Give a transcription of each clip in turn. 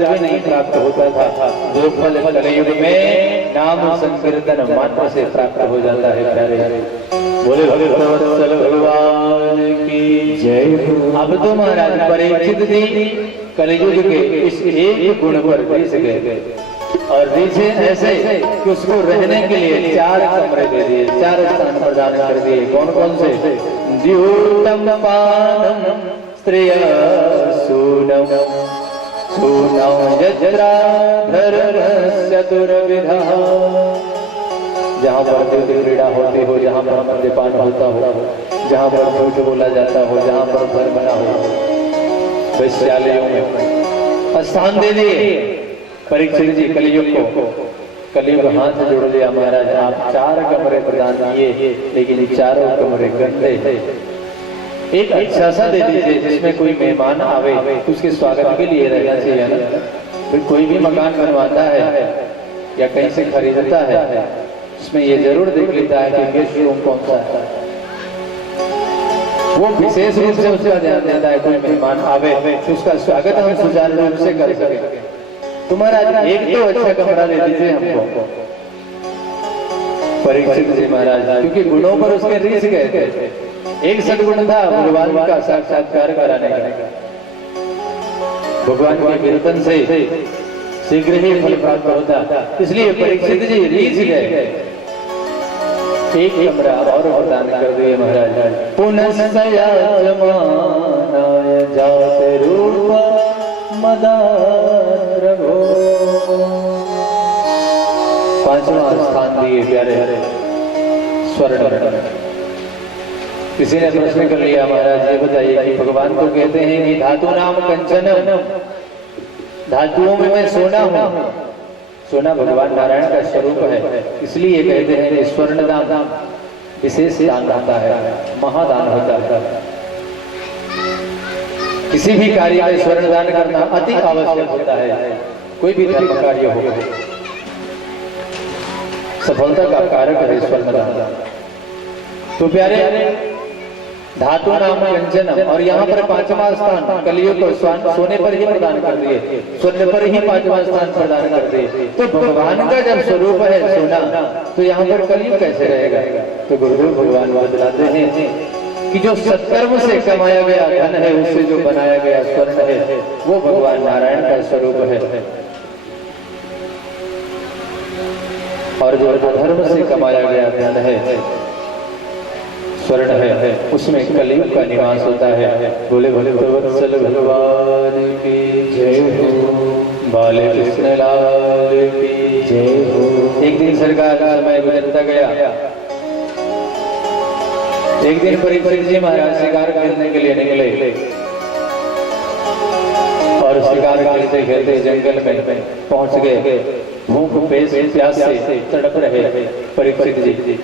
प्रसाद भी नहीं प्राप्त होता था, जो फल कलयुग में नाम संकीर्तन मात्र से प्राप्त हो जाता है। प्यारे बोले भगवत्सल भगवान की जय। अब तो महाराज परीक्षित जी कलयुग के इस एक गुण पर रीझ गए और रीझे ऐसे कि उसको रहने के लिए 4 कमरे दे दिए, 4 स्थान प्रदान कर दिए। कौन कौन से? द्यूतम पानम स्त्रिय सूनम सूनम यज्रा धर्मस्य दुर्विधा। जहाँ पर द्यूत क्रीड़ा होती हो, जहाँ पर मद्यपान होता हो, जहाँ पर झूठ बोला जाता हो, जहाँ पर घर बना हो, वैश्यालयों में स्थान दे दिए परीक्षित जी कलयुग को। कलयुग हाथ जोड़ लिया, महाराज आप 4 कमरे प्रदान किए, लेकिन 4 कमरे गंदे हैं। एक अच्छा सा दे दीजिए जिसमें कोई मेहमान आवे तो उसके स्वागत के लिए रहना चाहिए ना। फिर कोई भी मकान बनवाता है या कहीं से खरीदता है, उसमें ये जरूर देख लेता है कि गेस्ट रूम कौन सा है। वो विशेष रूप से उसका ध्यान देता है, कोई मेहमान आवे तो उसका स्वागत हम सुचारू रूप से कर सके। तुम्हारा एक तो अच्छा कमरा दे दीजिए हमको। परीक्षित जी महाराज क्योंकि गुणों पर उसके रीझ गए थे। एक सद्गुण था भगवान का साक्षात्कार कराने का। भगवान के कीर्तन से शीघ्र ही फल प्राप्त होता, इसलिए परीक्षित जी रीझ गए। एक कमरा और प्रदान कर दिए महाराज। पुनः जाते रूप मदार भो। 5वां स्थान दिए प्यारे स्वर्ण। किसी ने प्रश्न कर लिया महाराज ये बताइए कि भगवान तो कहते हैं कि धातु नाम कंचन, धातुओं में मैं सोना हूँ। सोना भगवान नारायण का स्वरूप है, इसलिए कहते हैं कि स्वर्ण दान विशेष दान होता है, महादान होता है। किसी भी कार्य में स्वर्ण दान करना अति आवश्यक होता है। कोई भी धर्म कार्य हो, सफलता का कारक है स्वर्ण दान। तो प्यारे धातु नाम कंचनम, और यहाँ पर 5वां स्थान कलयुग को सोने पर ही प्रदान कर दिए, स्वर्ण पर ही 5वां स्थान प्रदान कर दिए। तो भगवान का जब स्वरूप है सोना, तो यहाँ पर कलयुग कैसे रहेगा? तो गुरुदेव भगवान बतलाते हैं कि जो सत्कर्म से कमाया गया धन है, उससे जो बनाया गया स्वर्ण है, वो भगवान नारायण का स्वरूप है। और जो अधर्म से कमाया गया धन है, स्वर्ण है, उसमें कलयुग का निवास होता है। बोले बोले भगवत्सल भगवान की जय हो, बाले कृष्ण लाल की जय हो। एक दिन सरकार का समय गुजरता गया। एक दिन परीक्षित जी महाराज शिकार करने के लिए निकले और शिकार करते खेलते जंगल में पहुंच गए। भूख प्यास से तड़प रहे परीक्षित जी,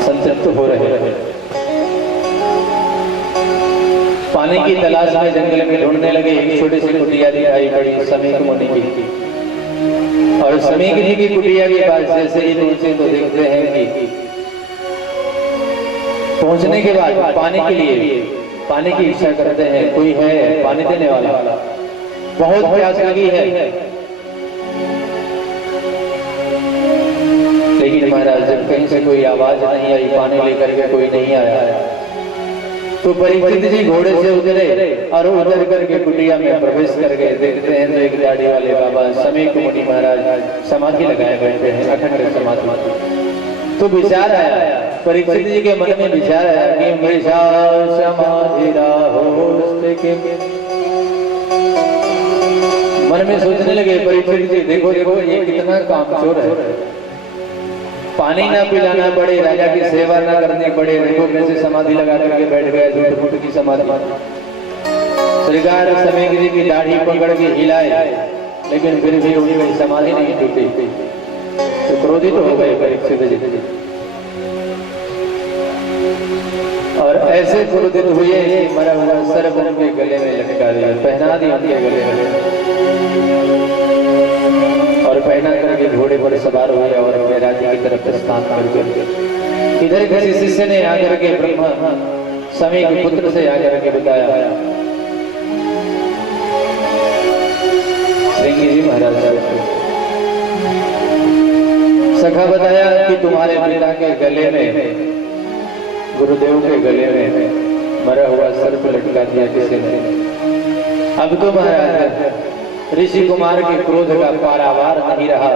संतप्त हो रहे। पानी की तलाश में जंगल में ढूंढने लगे। एक छोटी सी कुटिया दिखाई पड़ी समीक मुनि की, और समीक जी की कुटिया के पास जैसे ही पहुंचे तो देखते हैं कि पहुंचने के बाद पानी के लिए पानी की इच्छा करते हैं, कोई है पानी देने वाला, बहुत प्यास लगी है। लेकिन महाराज जब कहीं से कोई आवाज नहीं आई, पानी लेकर के कोई नहीं आया, तो परीक्षित जी घोड़े से उतरे और उतर करके कुटिया में प्रवेश कर गए। देखते हैं तो एक दाढ़ी वाले बाबा समीक मुनि महाराज समाधि लगाए बैठे हैं, अखंड समाधि। तो विचार आया परीक्षित जी के मन में, विचार आया कि मृषा समाधि मन में सोचने लगे परीक्षित जी, देखो देखो ये कितना कामचोर है, पानी ना पिलाना पड़े, राजा की सेवा ना करनी पड़े, देखो कैसे समाधि लगा करके बैठ गए, झूठ फूट की समाधि। सरकार समीक जी की दाढ़ी पकड़ के हिलाए, लेकिन फिर भी उनकी समाधि नहीं टूटी। तो क्रोधित हो गए परीक्षित जी, और ऐसे क्रोधित हुए कि मरा हुआ सर्प उनके गले में लटका दिया, पहना दिया उनके गले में, और पहना करके घोड़े पर सवार हुए और अपने राज्य की तरफ प्रस्थान करके। इधर किसी शिष्य ने आकर के ब्रह्मा समीक पुत्र से आकर के बताया परीक्षित जी महाराज सखा बताया कि तुम्हारे पिता के गले में, गुरुदेव के गले में मरा हुआ सर्प लटका दिया किसी ने। अब तो महाराज ऋषि कुमार के क्रोध का पारावार नहीं रहा।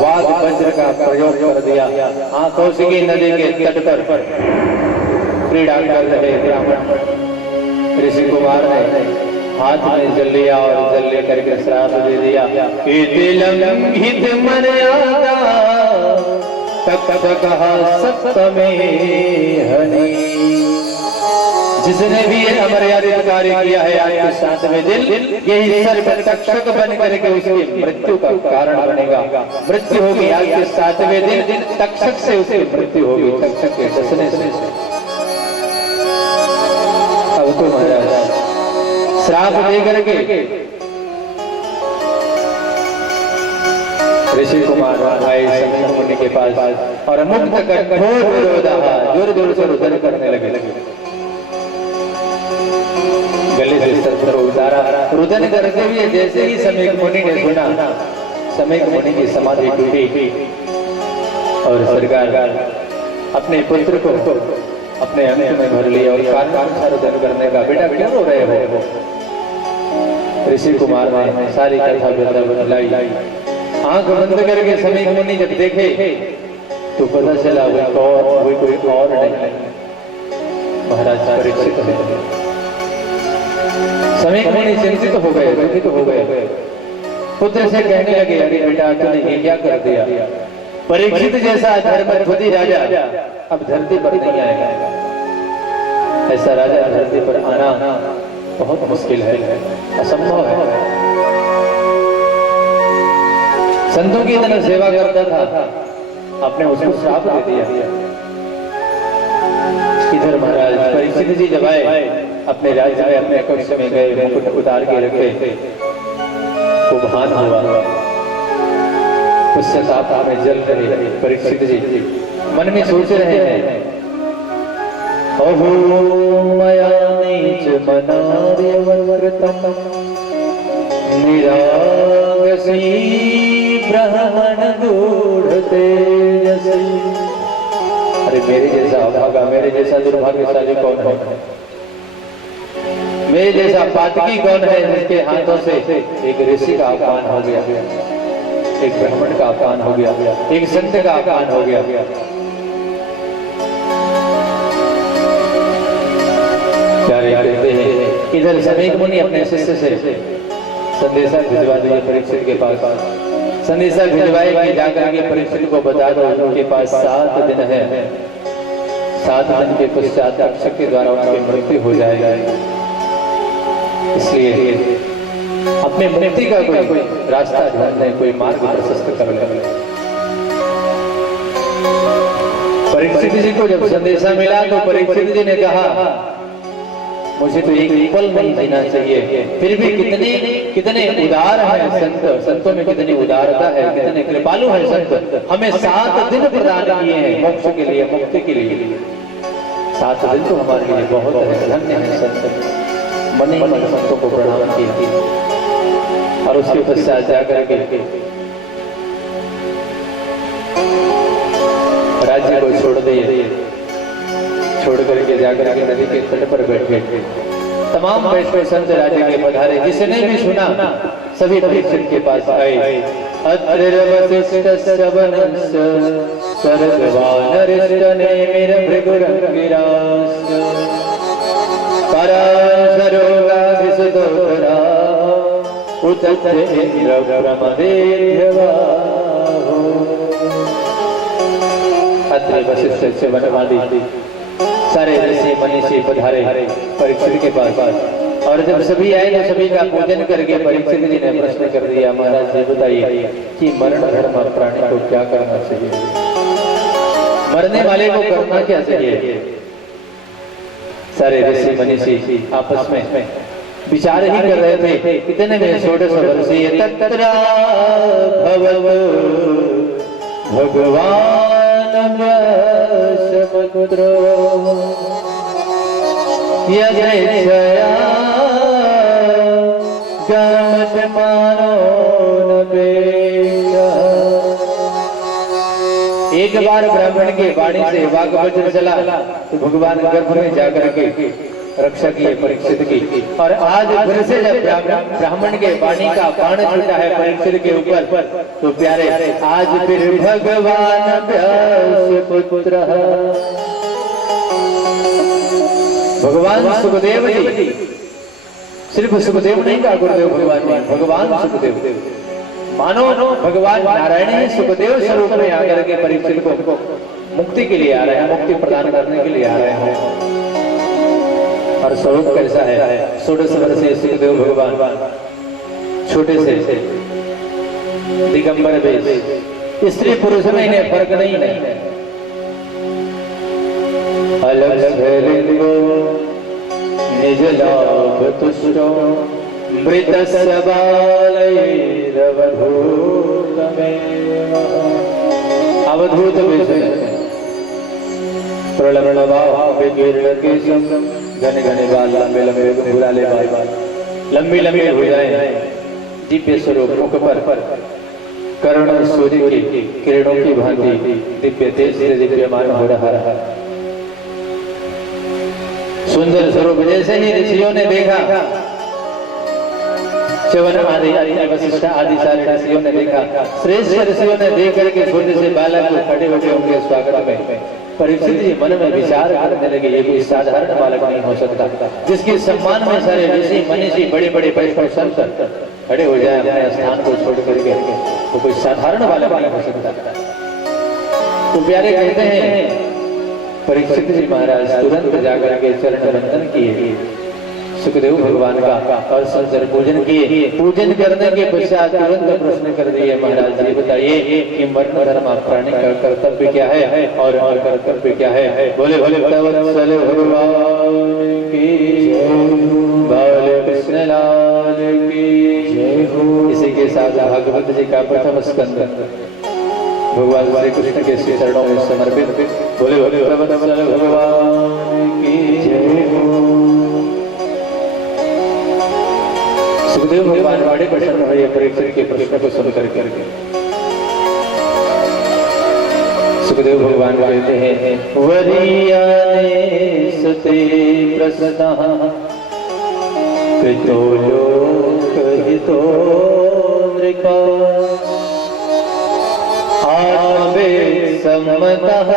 वाग वज्र का प्रयोग कर दिया। हाँ, कौशिकी नदी के तट पर क्रीड़ा कर रहे ब्राह्मण ऋषि कुमार ने हाथ में जल लिया और जल लेकर के श्राप दे दिया। लंघित मर्यादा सप्तमे हनि। जिसने भी ये अमर्यादित कार्य किया है आज के 7वें दिन, यही सर्प तक्षक बन करके उसकी मृत्यु का कारण बनेगा। मृत्यु होगी आज के 7वें दिन, तक्षक से उसकी मृत्यु होगी, तक्षक के डसने से। अब तो महाराज श्राप दे करके ऋषि कुमार आए समीप मुनि के पास और मुक्त कठोर विरोधाहा जोर जोर से रुदन करने लगे। गले से सर्प उतारा, रुदन करते हुए जैसे ही समीप मुनि ने सुना, समीप मुनि की समाधि टूटी और सरकार अपने पुत्र को अपने अंक में भर लिया और कान रुदन करने का, बेटा क्यों रो रहे हो? ऋषि कुमार ने सारी कथा बतलाई। आंख बंद करके समीप मुनि जब देखे तो पता चला वो कोई और नहीं, महाराज परीक्षित है। समीप मुनि चिंतित हो गए, दुखित हो गए। पुत्र से कहने लगे, अरे बेटा तूने ये क्या कर दिया? परीक्षित जैसा धर्मध्वजी राजा अब धरती पर नहीं आएगा। ऐसा राजा धरती पर आना बहुत मुश्किल है, असंभव है। संतों की तरह सेवा करता था, आपने उसको श्राप दे दिया। इधर महाराज परीक्षित जी जब आए, अपने राज्य में अपने कक्ष में गए, मुकुट उतार के रखे, वो भान हुआ। उससे साथ में जल रहे परीक्षित जी मन में सोच रहे हैं, अहो मया नीच मनार्यवृतम् निरागसी ब्राह्मण गूढ़ तेजसी। अरे मेरे जैसा अभागा, मेरे जैसा दुर्भाग्यशाली कौन है? मेरे जैसा पातकी कौन है जिसके हाथों से एक ऋषि का अपमान हो गया, एक ब्राह्मण का अपमान हो गया, एक संत का अपमान हो गया। प्यारे कहते हैं, इधर समीप मुनि अपने शिष्य से संदेशा भिजवा दिया परीक्षित के पास। संदेशा भिजवाए कि जाकर के परीक्षित को बता दो उनके पास 7 दिन है, 7 दिन के पश्चात तक्षक के द्वारा उनकी मृत्यु हो जाएगी। इसलिए अपने मुक्ति का कोई रास्ता ढूंढने, कोई मार्ग प्रशस्त कर ले। परीक्षित जी को जब संदेशा मिला तो परीक्षित जी ने कहा, मुझे तो एक पल नहीं जीना चाहिए। फिर भी कितने उदार हैं संत, संतों में कितनी उदारता है, कितने कृपालु हैं संत। हमें 7 दिन प्रदान किए हैं मोक्ष के लिए, मुक्ति के लिए। 7 दिन तो हमारे लिए बहुत है, धन्य है संत। मन ही मन संतों को प्रणाम किया और उसके पश्चात जाकर के राज्य को छोड़ दिए, छोड़ करके जाकर के नदी के तट पर बैठे। तमाम वैष्णव संत राज्य के पधारे, जिसने भी सुना सभी परीक्षित के पास आए। सारे ऋषि मनीषी पधारे परीक्षित के पास और जब सभी आए तो सभी का पूजन करके परीक्षित जी ने प्रश्न कर दिया, महाराज जी बताइए कि मरण धर्म प्राणी को क्या करना चाहिए? मरने वाले को करना क्या चाहिए? सारे ऋषि मनीषी आपस में विचार ही कर रहे थे। इतने में 16 वर्षीय तत्रा भगवान व्यासपुत्रो यदेच्छया गमयमानो न वेदः। एक बार ब्राह्मण की वाणी से वाग्वज्र चला तो भगवान गर्भ में जाकर के रक्षा की परीक्षित की। और आज फिर से जब ब्राह्मण के वाणी का बाण छूटा है परीक्षित के ऊपर तो प्यारे आज फिर भगवान व्यासपुत्र भगवान सुखदेव जी, सिर्फ सुखदेव नहीं कहा गुरुदेव भगवान ने, भगवान सुखदेव मानो भगवान नारायण ही सुखदेव स्वरूप में आकर के परीक्षित को मुक्ति के लिए आ रहे हैं, मुक्ति प्रदान करने के लिए आ रहे हैं। और स्वरूप कैसा है? 16 वर्षीय सुखदेव भगवान छोटे से दिगंबर वेश, स्त्री पुरुष में इन्हें फर्क नहीं है। अलग लिंगो निज लाभ तुष्टो मृत अवधूत घने घने बाल, लंबे लंबे गुलाले बाल, लंबी लंबी भुजाएं, दिव्य स्वरूप मुख पर करुण सूर्य की किरणों की भांति दिव्य तेज से दिव्यमान हो रहा है। सुंदर स्वरूप जैसे ही ऋषियों ने देखा, च्यवन आदि वशिष्ठ आदि सारे ऋषियों ने देखा, श्रेष्ठ ऋषियों ने देख करके छोटे से बालक को खड़े होकर उनके स्वागत में परीक्षित जी मन में विचार करने लगे, ये कोई साधारण बालक नहीं हो सकता जिसके सम्मान में सारे ऋषि मनीषी बड़े बड़े वैष्णव संत खड़े हो जाए अपने स्थान को छोड़ करके, तो कोई साधारण बालक नहीं हो सकता। तो प्यारे कहते हैं परीक्षित जी महाराज तुरंत जाकर के चरण बंदन किए सुखदेव भगवान का और संसर पूजन किए। पूजन करने के पश्चात तुरंत प्रश्न कर दिए, महाराज जी बताइए कि वर्ण धर्म प्राणी का कर्तव्य क्या है और कर्तव्य क्या है? बोले भक्तवत्सल भगवान की बाल कृष्ण लाल की जय हो। इसी के साथ भागवत जी का प्रथम स्कंद भगवान श्री कृष्ण के श्री चरणों में समर्पित। बोले भक्तवत्सल भगवान की जय हो। सुखदेव भगवान बड़े प्रसन्न हुए परीक्षित के प्रश्न को सुन करके। सुखदेव भगवान कहते हैं वरीयाने सते प्रसन्नः कृतो लोकहितो नृपा आत्मवे सम्मतः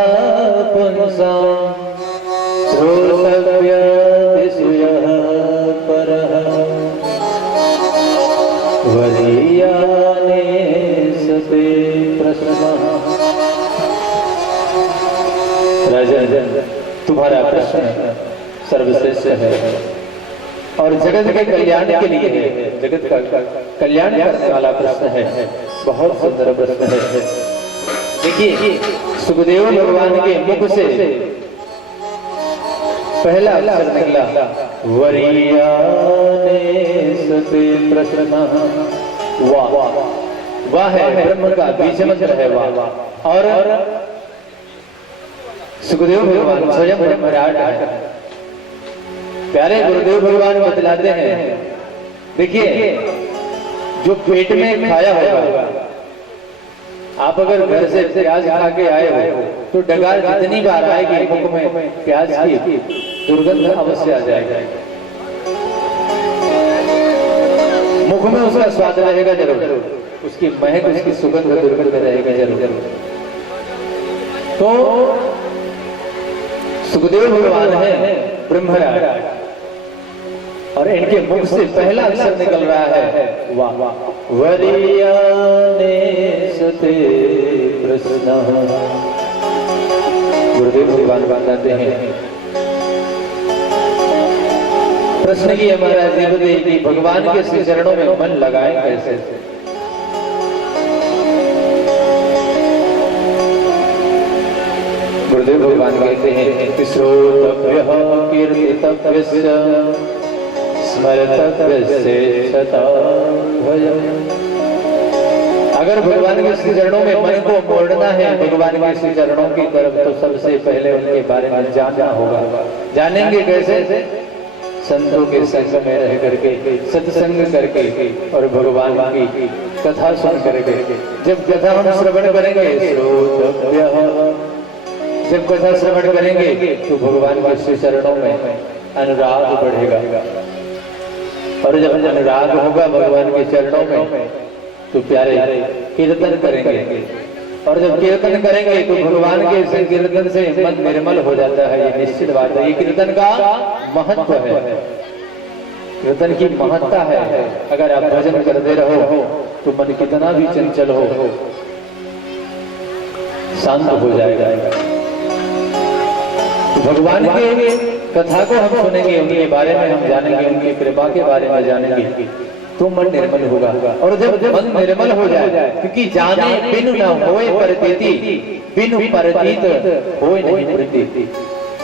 पुंसां श्रोतव्यतिशयः परः वरीयाने सते प्रसन्नः। राजन तुम्हारा प्रश्न सर्वश्रेष्ठ है और जगत के कल्याण के लिए है, जगत का कल्याण करने वाला प्रश्न है, बहुत सुंदर प्रश्न है। देखिए सुखदेव भगवान के मुख से पहला अक्षर निकला वरीयाने सते प्रसन्नः। वाह वाह है ब्रह्म का बीज मंत्र है वाह। और सुखदेव भगवान स्वयं ब्रह्मराट है। प्यारे गुरुदेव भगवान बतलाते हैं, देखिए जो पेट में खाया होगा, आप अगर घर से प्याज खा के आए हो तो डकार जितनी बार आएगी मुख में प्याज की दुर्गंध अवश्य आ जाएगी, मुख में उसका स्वाद रहेगा जरूर, उसकी महक उसकी सुगंध दुर्गंध रहेगा जरूर। तो सुखदेव भगवान है ब्रह्मराट और इनके मुख से पहला अक्षर निकल रहा है वाह। वरीयाने सते प्रसन्नः। गुरुदेव भगवान बताते हैं प्रश्न की हमारा देवदेव की भगवान के श्री चरणों में मन लगाएं कैसे? गुरुदेव भगवान कहते हैं श्रोतव्यः कीर्तितव्यस्य स्मर्तव्यस्य सदा भयम्। अगर भगवान के श्री चरणों में मन को मोड़ना है, भगवान के श्री चरणों की तरफ, तो सबसे पहले उनके बारे में जानना होगा। जानेंगे कैसे? संतों के संग में रह करके, सत्संग करके और भगवान की कथा सुन करके। जब कथा हम श्रवण करेंगे, जब कथा श्रवण करेंगे तो भगवान के श्री चरणों में अनुराग बढ़ेगा, और जब अनुराग होगा भगवान के चरणों में तो प्यारे कीर्तन करेंगे, और जब कीर्तन करेंगे तो भगवान के कीर्तन से मन निर्मल हो जाता है। ये निश्चित बात है, ये कीर्तन का महत्व है, कीर्तन की महत्ता है। अगर आप भजन करते रहो तो मन कितना भी चंचल हो शांत हो जाएगा। तो भगवान के कथा को हम सुनेंगे, उनके बारे में हम जानेंगे, उनकी कृपा के बारे में जानेंगे, तो मन निर्मल होगा। और जब मन निर्मल हो जाए, क्योंकि जाने बिनु न होए प्रतीति, बिनु प्रतीत होए नहीं प्रतीति।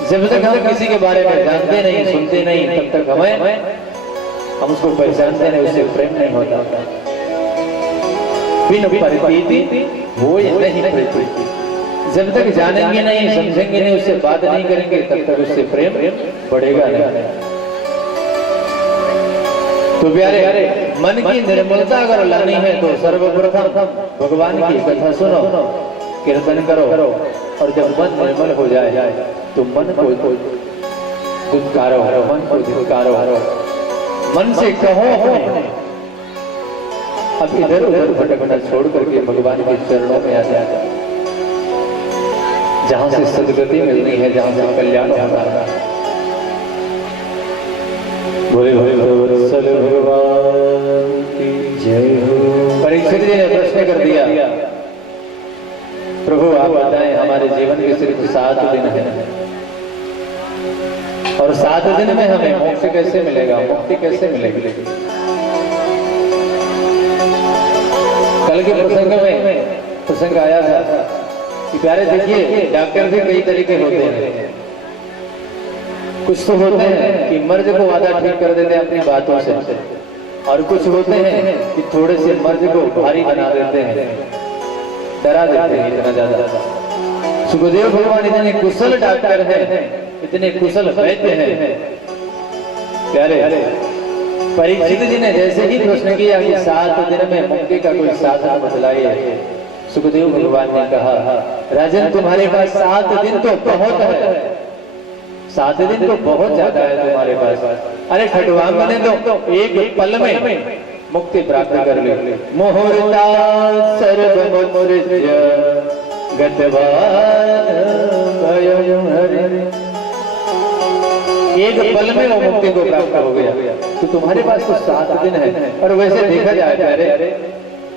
जब तक हम किसी के बारे में जानते नहीं, सुनते नहीं, तब तक हम उसको पहचानते नहीं, उससे प्रेम नहीं होता। बिनु प्रतीति होए नहीं प्रतीति। जब तक जानेंगे नहीं, समझेंगे नहीं, उससे बात नहीं करेंगे, तब तक उससे प्रेम बढ़ेगा नहीं। तो प्यारे, मन की निर्मलता अगर लानी है तो सर्वप्रथम भगवान की कथा सुनो, कीर्तन करो, और जब मन निर्मल हो जाए तो मन को धुतकारो, मन को धुतकारो, मन से कहो अब इधर उधर भटकना छोड़ करके भगवान के चरणों में आ जाए, जहां से सदगति मिलनी है, जहां से कल्याण होता है। बोले वत्सल भगवान की जय हो। परीक्षित जी ने प्रश्न कर दिया, प्रभु आप बताएं, हमारे जीवन के सिर्फ 7 दिन है, और 7 दिन में हमें मोक्ष कैसे मिलेगा, मुक्ति कैसे मिलेगी? कल के प्रसंग आया था कि प्यारे देखिए, डॉक्टर भी कई तरीके होते हैं। कुछ तो होते हैं कि मर्ज को आधा ठीक कर देते हैं अपनी बातों से, और कुछ होते हैं कि थोड़े से मर्ज को भारी बना देते हैं, डरा देते हैं इतना ज्यादा। सुखदेव भगवान इतने कुशल डॉक्टर हैं, इतने कुशल वैद्य हैं। प्यारे परीक्षित जी ने जैसे ही प्रश्न किया कि 7 दिन में मुक्ति का कोई साधन बतलाइए, सुखदेव भगवान ने कहा, राजन तुम्हारे पास 7 दिन तो बहुत है, 7 दिन तो बहुत ज्यादा है तुम्हारे पास। अरे खटवांग ने तो एक पल में मुक्ति प्राप्त कर ली। मुहूर्ता सर्वमुत्सृज्य गतवान भयं हरि। एक पल में वो मुक्ति को प्राप्त हो गया। तो तुम्हारे पास तो 7 दिन है, और वैसे देखा जाए प्यारे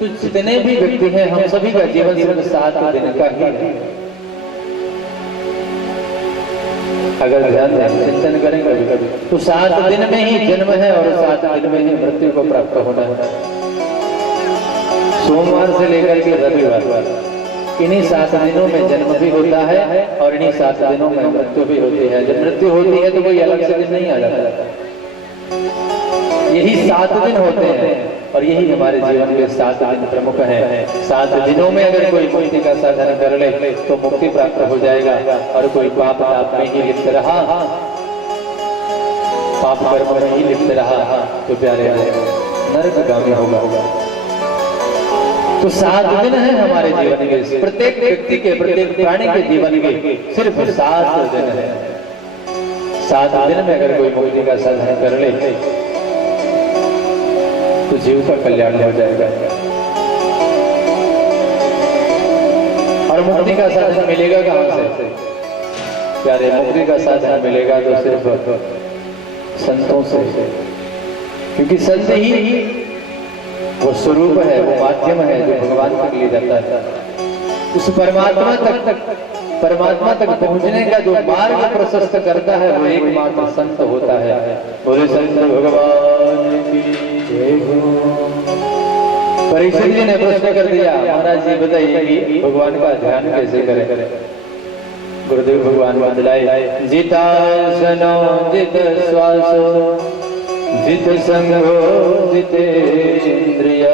तो जितने भी व्यक्ति हैं, हम सभी का जीवन सिर्फ 7 दिन का ही है। अगर ध्यान दें, चिंतन करें कभी तो 7 दिन में ही जन्म है, और 7 दिन में ही मृत्यु को प्राप्त होना है। सोमवार से लेकर के रविवार, इन्हीं 7 दिनों में जन्म भी होता है, और इन्हीं 7 दिनों में मृत्यु भी होती है। जब मृत्यु होती है तो कोई अलग से दिन नहीं आ जाता, यही 7 दिन होते हैं, और यही हमारे जीवन में 7 दिन प्रमुख हैं। 7 दिनों में अगर कोई मुक्ति का साधन कर ले तो मुक्ति प्राप्त हो जाएगा, और कोई पाप ताप में ही लिप्त रहा, पाप कर्म में ही लिप्त रहा, तो प्यारे नरकगामी होगा। तो 7 दिन है हमारे जीवन के, प्रत्येक व्यक्ति के, प्रत्येक प्राणी के जीवन के सिर्फ 7 दिन है। 7 दिन में अगर कोई मुक्ति का साधन कर ले तो जीव का कल्याण हो जाएगा, और मुक्ति का साधन मिलेगा कहां से? प्यारे मुक्ति का साधन मिलेगा तो सिर्फ संतों से, क्योंकि संत ही वो स्वरूप है, वो माध्यम है जो भगवान तक ले जाता है। उस परमात्मा तक पहुंचने का जो मार्ग प्रशस्त करता है वो एकमात्र संत होता है। बोले संत भगवान की जय हो। परीक्षित जी ने प्रश्न कर दिया, महाराज जी बताइए कि भगवान का ध्यान कैसे करें? गुरुदेव भगवान बतलाए, जितासनो जित श्वासो जित संगो जितेन्द्रिय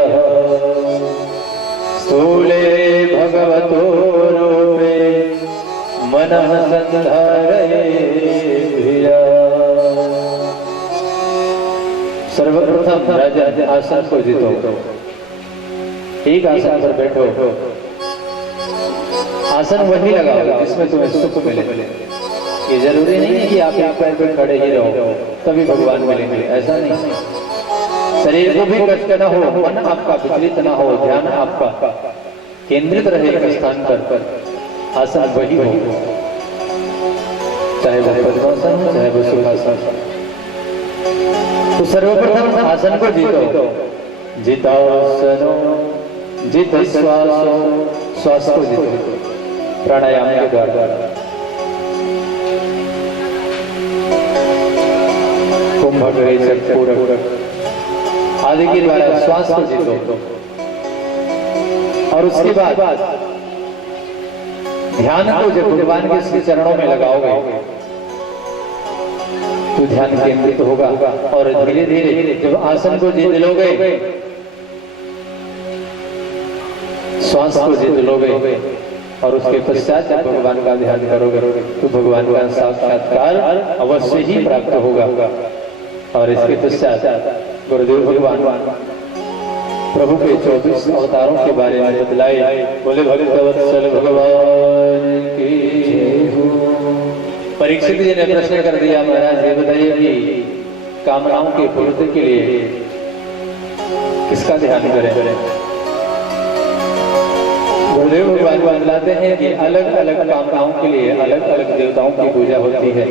मनः संधारये धिया। सर्वप्रथम राजा आसन को जीतो, एक आसन पर बैठो, आसन वही लगाओ जिसमें तुम्हें सुख मिले। ये जरूरी नहीं है कि आप एक पैर पर खड़े ही रहो तभी भगवान मिलेंगे, ऐसा नहीं। शरीर को भी कष्ट न हो, मन आपका विचलित न हो, ध्यान आपका केंद्रित रहे एक स्थान पर, आसन वही हो, चाहे वह पद्मासन हो चाहे वह सुखासन। तो सर्वप्रथम आसन को जीतो, जितासनो जित श्वासो, श्वास को जीतो प्राणायाम के द्वारा। कुंभक रेचक पूरक आदि के द्वारा श्वास को जीतो। और उसके बाद ध्यान को जब भगवान के श्री चरणों में लगाओगे तो ध्यान केंद्रित होगा। और धीरे धीरे जब आसन को जीत लोगे, श्वास को जीत लोगे और उसके पश्चात जब भगवान का ध्यान करोगे तो भगवान का साक्षात्कार अवश्य ही प्राप्त होगा। और इसके पश्चात गुरुदेव भगवान प्रभु के 24 अवतारों के बारे में बतलाए। बोले भक्तवत्सल भगवान की जय हो। परीक्षित जी ने प्रश्न कर दिया, महाराज ये बताइए कि कामनाओं की पूर्ति के लिए किसका ध्यान करें? गुरुदेव भगवान बतलाते हैं कि अलग अलग कामनाओं के लिए अलग अलग देवताओं की पूजा होती है।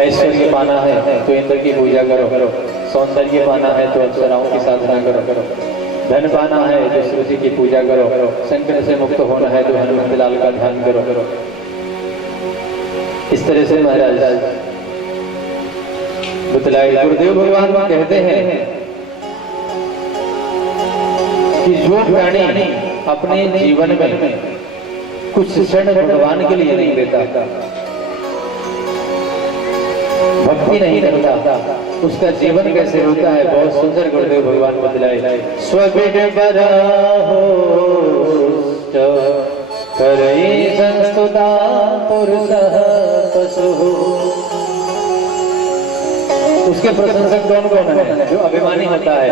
ऐश्वर्य पाना है तो इंद्र की पूजा करो, सौंदर्य पाना है तो अप्सराओं की साधना करो, धन पाना है तो शिव जी की पूजा करो, संकट से मुक्त होना है तो हनुमत लाल का ध्यान करो। इस तरह से महाराज बतलाए। गुरुदेव भगवान कहते हैं कि जो प्राणी अपने जीवन में कुछ क्षण भगवान के लिए नहीं देता, भक्ति नहीं करता, उसका जीवन कैसे होता है बहुत सुंदर गुरुदेव भगवान बतलाए। स्वबिड बराहो करई संस्तुता पुरुषः पशुः। उसके प्रशंसक कौन कौन है? जो अभिमानी होता है,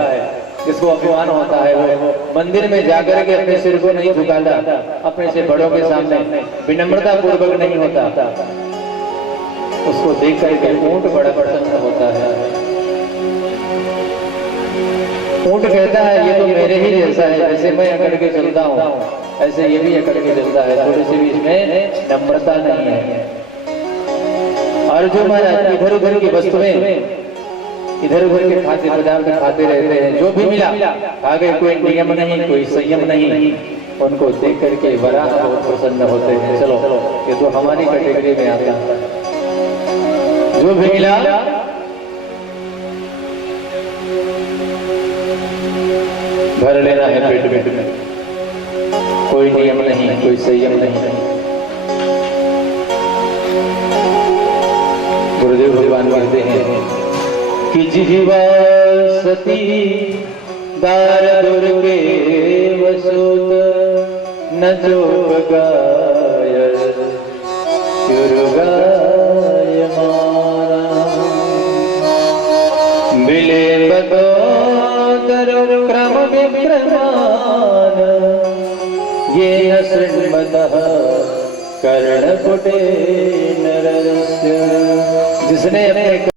जिसको अभिमान होता है, वो मंदिर में जाकर के अपने सिर को नहीं झुकाता, अपने से बड़ों के सामने विनम्रता पूर्वक नहीं होता, उसको देख करके ऊंट बड़ा प्रसन्न होता है। ऊंट कहता है ये तो मेरे ही जैसा है, जैसे मैं अकड़ के चलता हूँ ऐसे ये भी अकड़ के चलता है, थोड़ी सी भी इसमें नम्रता नहीं है। और जो महाराज इधर उधर की वस्तुएं इधर उधर के खाद्य पदार्थ खाते रहते हैं, जो भी मिला आगे, कोई नियम नहीं कोई संयम नहीं, उनको देख करके वराह बहुत प्रसन्न होते हैं। चलो ये तो हमारी कैटेगरी में आता है। जो भी मिला भर लेना है पेट में, कोई नियम नहीं कोई संयम नहीं। गुरुदेव भगवान कहते हैं कि जीवा सती दार दुर्गे वसुत न जोगाय युर्गाय माना बिले बदोदर क्रम विक्रमान ये न शृण्मतः कर्णपुटे नरस्य। जिसने अपने